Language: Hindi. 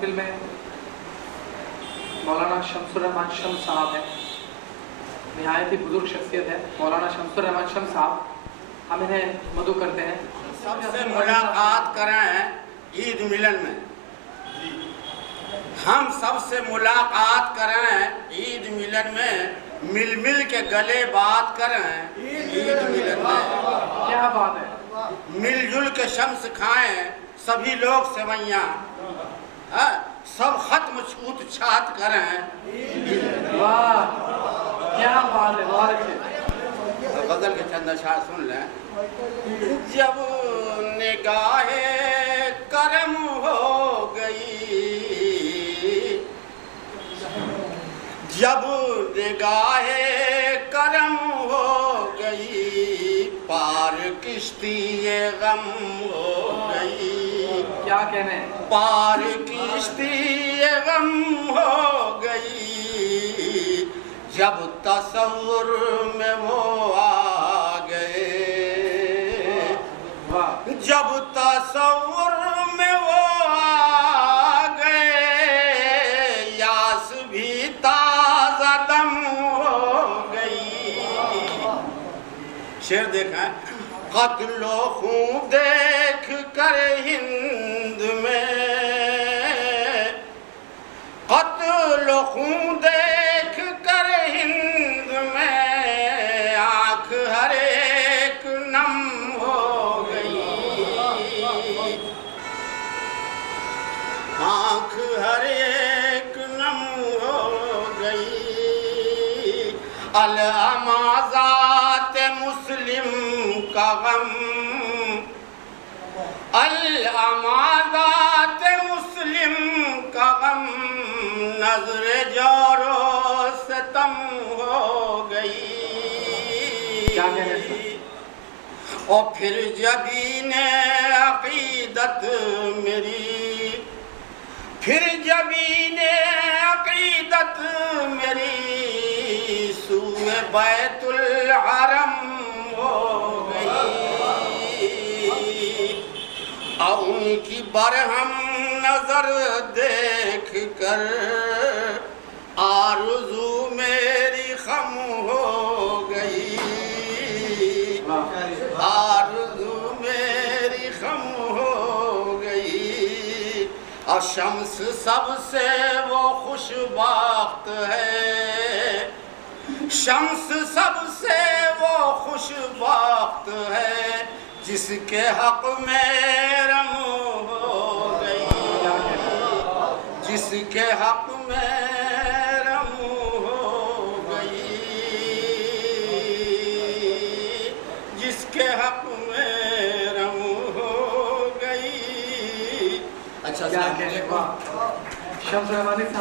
महफिल में मौलाना शम्सुर रहमान शम्स साहब हैं, निहायत ही बुजुर्ग शख्सियत है मौलाना शम्सुर रहमान शम्स साहब। हम इन्हें मदू करते हैं। सबसे मुलाकात करें ईद मिलन में, हम सबसे मुलाकात करें ईद मिलन में, मिल मिल के गले बात करें ईद मिलन में। क्या बात है। मिलजुल के शम्स खाएं सभी लोग सेवैयाँ, सब खत्म छूत छात करें। वाह क्या बात है, बहुत अच्छे। गजल के चंद अशार सुन लें। जब निगाहे करम हो गई, जब निगाहे करम हो गई, पार किश्ती ये गम हो गई। क्या कहने, पार किश्ती ये गम हो गई, जब तसव्वुर में वो आ गए। जब तसव्वुर में वो आ गए, यास भी ताज़ा दम हो गई। शेर देखा, कत्लो खून देख कर हिंद में, कत्लो खून देख कर हिंद में, आँख हर एक नम हो गई। आँख हर एक नम हो गई। अल अमाज़ात मुस्लिम का गम, अल अमाज़ात मुस्लिम का गम, नज़र जोरो सितम हो गई। क्या कहने। और फिर जबीने अक़ीदत मेरी, फिर जबीने अक़ीदत मेरी, सूए बैतुल हरम हो गई। और उनकी बरहम नजर देख कर आरज़ू मेरी खम हो गई। आरज़ू मेरी खम हो गई। और शम्स सबसे वो खुशबख्त है, शम्स सबसे वो खुशबख्त है, जिसके हक में रम हो गई। जिसके हक में रम हो गई, जिसके हक में रम हो गई। अच्छा, क्या कहने। शम्स रहमानी साहब